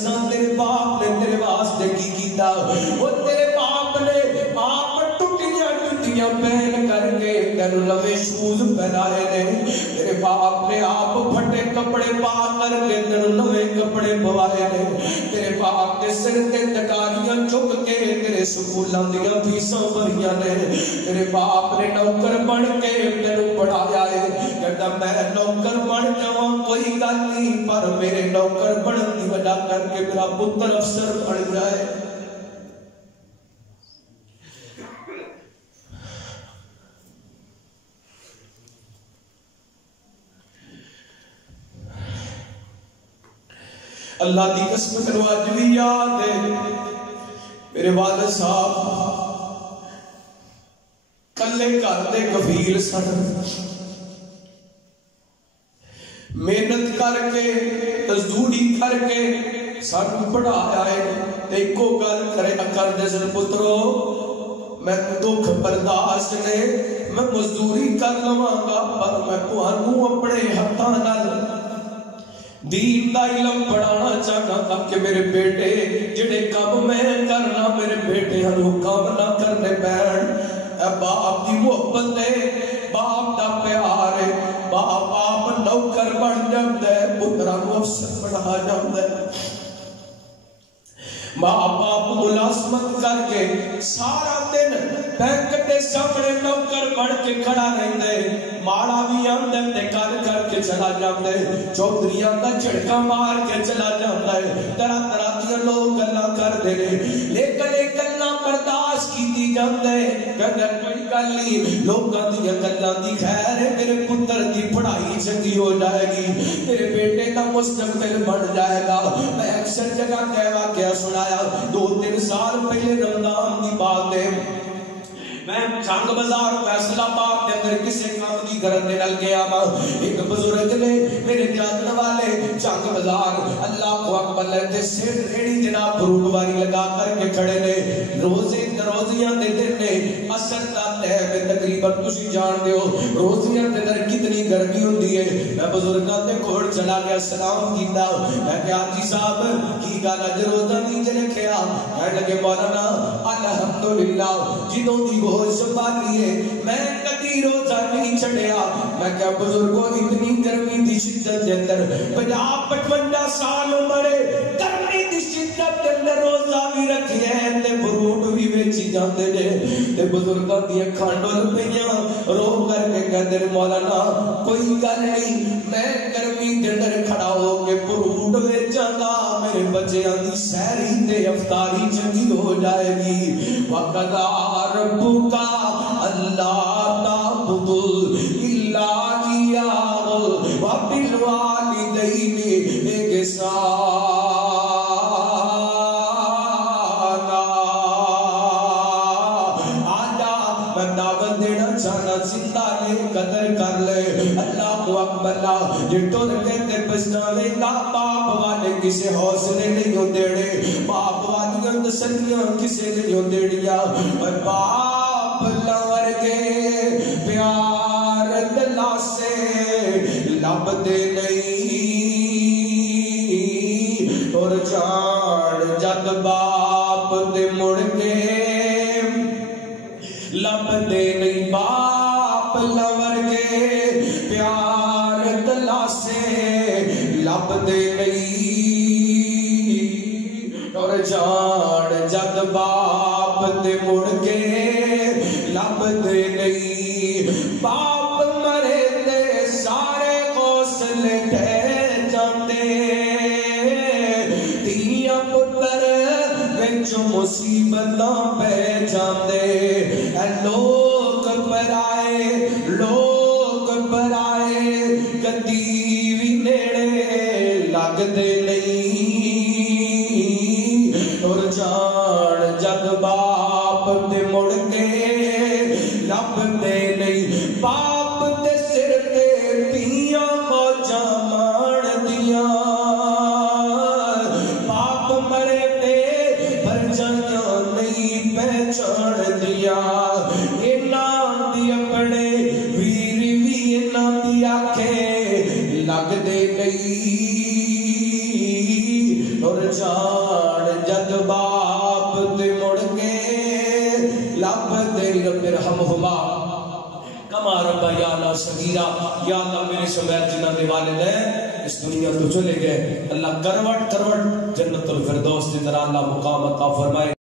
दसां तेरे बाप ने तेरे वास्ते की कीता। वो तेरे बाप ने आप टुटियां टुटियां पहन करके तेनू नवे शूज पहनाए ने। तेरे बाप ने आप फटे कपड़े पा करके तेनू नवे कपड़े पवाए ने। तेरे बाप ने सिर ते तकारियां चुक के तेरे स्कूलों दियां फीसां भरियां ने। तेरे बाप ने नौकर बन के तेनू पढ़ाया है। कहता मैं नौकर बन जावां कोई गल नहीं, पर मेरे नौकर बनने की वजह करके मेरा पुत्र अफसर बन जाए। अल्लाह की कसम तेनू अज भी याद है, मेरे वालिद साहब कल्ले घर दे कफील सन। मेहनत करके मजदूरी करके सानू पढ़ाया है। एको गल करे करदे सन, पुत्रो मैं दुख बर्दाश्त ने मैं मजदूरी कर लवांगा, पर मैं तुहानू अपने हत्थां नाल दीन दा इलम पढ़ाना चाहता, ताकि मेरे बेटे जिहड़े काम मैं करना मेरे बेटे हनू काम ना करने पैण। बाप की मुहब्बत है, बाप का प्यार है। बाप आप नौकर बन जाता है, पुत्रा को अफसर बना जाता है। माँ बाप मुलाजमत करके सारा दिन बैंक के सामने नौकर बन के खड़ा रहता है। माड़ा भी आंदा ते गल करके चला जाता है, चौधरी आंदा झटका मार के चला जाता है। तरह तरह दी लोग गल्लां करदे ने, लेकिन ये गल्लां बर्दाश्त कीती जांदे। कहंदा कोई गल नहीं, लोकां दी गल्लां दी खैर है, मेरे पुत्र दी पढ़ाई चंगी हो जाएगी, तेरे बेटे का मुस्तकबिल बन जाएगा। मैं अक्सर जगह कह वाकया सुनाया, 2-3 साल पहले रमजान की बात है। मैं जंग बाजार फैसलाबाद के अंदर किसी काम की करने लग गया। एक बुजुर्ग ने मेरे जानने वाले जंग बाजार अल्लाह को अकबर लेते सिर रेड़ी जनाब फ्रूट वाली लगा करके खड़े ने। रोजे रोजियां दे दिन ने, असर का टाइम है, तकरीबन तुसी जानते हो रोजियां के अंदर कितनी गर्मी होती है। मैं बुजुर्गों के कोल चला गया, सलाम कीता। मैं क्या जी साहब की गल अज रोजा नहीं ज रखिया? कहने लगे मौलाना अल्हम्दुलिल्लाह जिदों दी संभाली है मैं कदी रोजा नहीं छड़िया। मैं क्या बुजुर्गों इतनी गर्मी की शिद्दत के अंदर 50-55 साल उम्र गर्मी की शिद्दत के अंदर रोजा भी रखे हैं ते फ्रूट भी बेची जाते ने। ते बुजुर्गों दी अखां डुल पईयां, रो करके कहते मौलाना कोई गल नहीं, मैं गर्मी के अंदर खड़ा होके फ्रूट बेचांगा, मेरे बच्चों की सहरी ते अफतारी चंगी हो जाएगी। वक़दा रब्बुका अल्लाह ताबुदु इल्ला इय्याहु व बिल वालिदैनि इहसाना। आजा मैं दावत देना चाहना, जिंदा ने कदर कर ले। अल्लाह को अकबर जे टुर के ते पछतावेगा, बाप वाले किसे हौसले नहीं होते, बाप वाली तसल्लियां किसे नहीं होंदियां। बाप लवर के प्यार दिलासे लभदे नहीं, और जान जद बाप दे मुड़ के लभदे नहीं। बाप लवर के प्यार दिलासे लभदे नहीं, और जान जद बाप दे मुड़ के लभदे नहीं। बाप मरे ते सारे हौसले ढह जाते, धीआं पुत्र विच मुसीबतां पै जाते। लोग पराए कदी भी नेड़े लगदे नहीं, और जान जद बाप दे मुड़ के लभदे नहीं। बाप दे सिर ते धीआं मौजां माणदियां, बाप मरे ते भरजाइयां नहीं पहचानदियां। इन्हां दी अपने वीर भी इन्हां दी आखे लगदे नहीं, اور جان جد باپ تے مڑ کے لب دے رب رحمہما کما ربیانا صغیرا یا اللہ میرے سمیت جنہ دے والدین اس دنیا تو چلے گئے اللہ کروٹ کروٹ جنت الفردوس دی طرح اللہ مقام عطا فرمائے